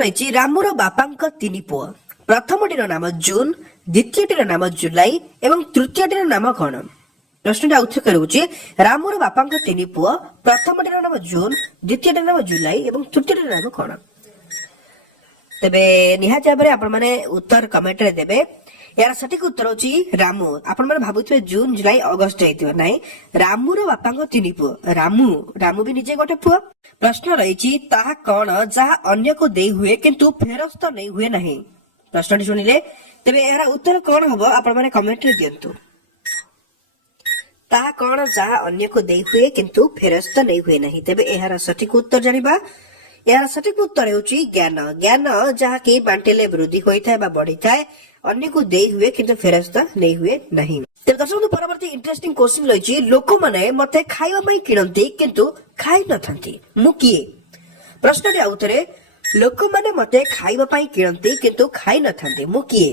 ରହିଛି ରାମୁର ବାପାଙ୍କ ତିନି ପୁଅ। ପ୍ରଥମଟିର ନାମ ଜୁନ, ଦ୍ୱିତୀୟଟିର ନାମ ଜୁଲାଇ ଏବଂ ତୃତୀୟଟିର ନାମ କଣ? ପ୍ରଶ୍ନଟି ଆଉଥରେ କରୁଛି, ରାମୁର ବାପାଙ୍କ ତିନି ପୁଅ, ପ୍ରଥମଟିର ନାମ ଜୁନ, ଦ୍ୱିତୀୟଟିର ନାମ ଜୁଲାଇ ଏବଂ ତୃତୀୟଟିର ନାମ କଣ? ତେବେ ନିହାତି ଭାବରେ ଆପଣମାନେ ଉତ୍ତର କମେଣ୍ଟରେ ଦେବେ। यार सठिक उत्तर होची रामू। आपण माने भाबुथिबे जून जुलाई अगस्त हेतिबो नाही, रामूर बापांग तिनि पुओ। रामू भी निजे गोटे पुओ। प्रश्न रहिछि ताहा कोन जहा अन्य को देई हुए किंतु फेरस्त नै हुए नाही। प्रश्नटी सुनिले तेबे यार उत्तर कोन हबो आपण माने कमेंट रे दियंतु। ताहा कोन जहा अन्य को देई हुए किंतु फेरस्त नै हुए नाही। तेबे यार सठिक उत्तर जानिबा। यार सठिक उत्तर हेउछि ज्ञान। ज्ञान जहा कि बांटिले वृद्धि होइथाय बा बढ़िथाय, अन्य को देई हुए किंतु फेरस्त नै हुए नाही। तेबे दर्शक परवर्ती इंटरेस्टिंग क्वेश्चन लइछि, लोक माने मते खाइबा पई किनंती किंतु खाइ नथंती, मु किए? प्रश्नटी आउतरे, लोक माने मते खाइबा पई किनंती किंतु खाइ नथंती, मु किए?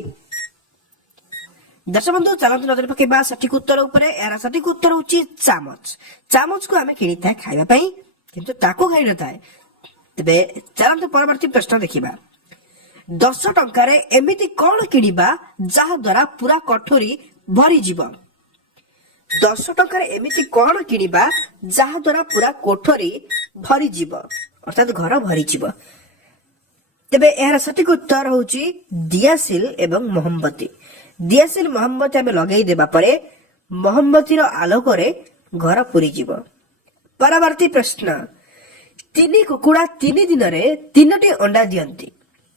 दर्शक बंधु चलंतु नजर पकेबा सठिक उत्तर उपरे। यार सठिक उत्तर होछि चामच। चामच को हमें किनिथाय खाइबा पई किंतु ताको खाइ नथाय। तेबे चलंतु परवर्ती प्रश्न देखिबा। 10 टंकारे एमिति कौन किनिबा जहा द्वारा पूरा कठोरी भरी जीव? 10 टंकारे एमिति कौन किनिबा जहा द्वारा पूरा कोठरी भरी जीव, अर्थात घर भरी जीव? तेबे यार सठिक उत्तर होची दियासिल एवं मोहम्मती। दियासिल मोहम्मती आमे लगेई देबा परे मोहम्मतीर आलोकरे घर पूरी जीव। परवर्ती प्रश्न, 3 कुकुड़ा 3 दिन रे 3टी अंडा दियंती।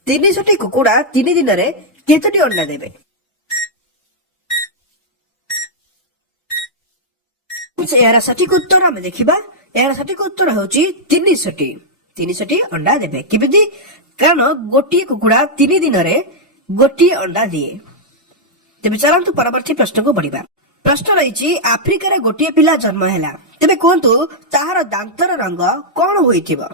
300टी कुकुड़ा 3 दिन रे केतोटी अंडा देबे? यार सठिक उत्तर हम देखिबा। यार सठिक उत्तर होची 300टी अंडा देबे। किबिति? कारण गोटी कुकुड़ा 3 दिन रे गोटी अंडा दिए। तेबे चलंतु परवर्ती प्रश्न को बढ़िबा। प्रश्न रहिछि, आफ्रिका रे गोटी पिला जन्म हैला, तेबे कोंतु ताहार दांतर रंग कोन होइथिबो?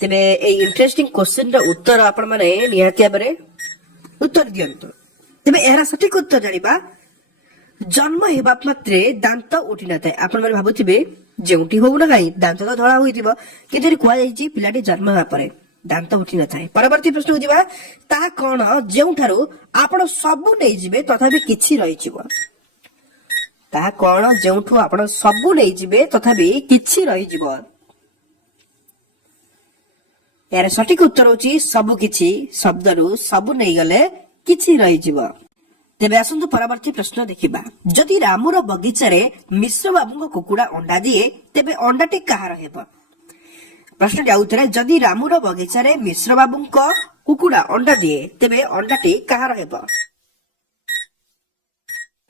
तेबे ए इंटरेस्टिंग क्वेश्चन रा उत्तर आपण माने निहाती भाबरे उत्तर दियंतु। तेबे एरा सठिक उत्तर जानिबा। जन्म हेबा मात्रे दांत उठी नथाय। आपण माने भाबुथिबे जेउटी होउ ना काई दांत तो धळा होइथिबो, किंतु कुआ जाईछि पिलाटी जन्म हेबा परे दांत उठी नथाय। परवर्ती प्रश्न होजिबा, ता कोन जेउठारु आपण सबु नै जिवे तथापि किछि रहि जिवो? ता कोन जेउठु आपण सबु नै जिवे तथापि किछि रहि जिवो? यार सठिक उत्तर होची सबु किछि शब्दरु सबु नै गले किछि रहि जिवो। तेबे आसंतु परवर्ती प्रश्न देखिबा। जदि रामूर बगीचा रे मिश्र बाबूଙ୍କ कुकुड़ा अंडा दिए, तेबे अंडाटी कहार हेबो? प्रश्नटी आउतरे, जदि रामूर बगीचा रे मिश्र बाबूଙ୍କ कुकुड़ा अंडा दिए, तेबे अंडाटी कहार हेबो?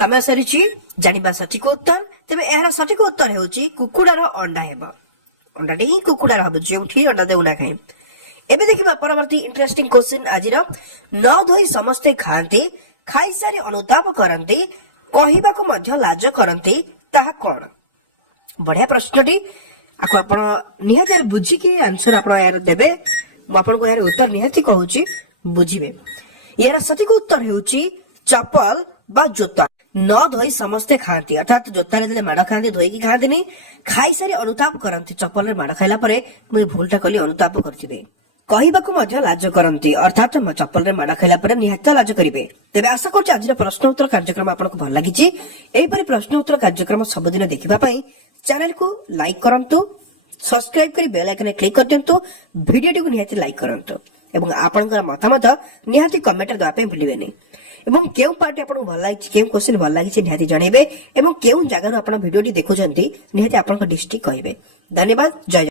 समय सरिछि जानिबा सठिक उत्तर। तेबे एहार सठिक उत्तर हेउछि कुकुड़ार अंडा हेबो। अंडाटी ही कुकुड़ार हेबो, जेउठी अंडा देउना खाइ। एबे देखिबा परवर्ती इंटरेस्टिंग क्वेश्चन आजिर। न धोई समस्ते खाआंती, खाई सारी अनुताप करंती, कहिबा को मध्य लाज करंती, ताहा कोन? बढ़िया प्रश्नटी। आको आपण निहाती बुझी के आंसर आपण यार देबे। म आपण को यार उत्तर निहाती कहूची बुझिबे। यार सठिक उत्तर हेउची चप्पल बा जोता। न धोई समस्ते खाआंती, अर्थात जोता रे माड़ खाआंती, धोई की खाआंतीनी। खाई सारी अनुताप करंती, चप्पल रे माड़ खाइला परे मुई भूलटा कली अनुताप करथिबे। कहिबाकु मध्य लाज करंती, अर्थात चप्पल रे माड़ खाइला परे निहाती लाज करिवे। तेबे आशा करछि आजिर प्रश्न उत्तर कार्यक्रम आपनको भल लागिछि। एही परि प्रश्न उत्तर कार्यक्रम सबदिन देखिबा पई चैनल को लाइक करंतु, सब्सक्राइब करी बेल आइकन क्लिक कर दियंतु, वीडियो को निहाती लाइक करंतु एवं आपनकर मतामत निहाती कमेंट दवा पे भूलिबेनी। एवं केउ पार्टी आपनको भल लागिछि, केउ क्वेश्चन भल लागिछि निहाती जणेबे एवं केउ जगह आपण वीडियो टी देखुचंती निहाती आपनकर डिस्ट्रिक्ट कहिबे। धन्यवाद। जय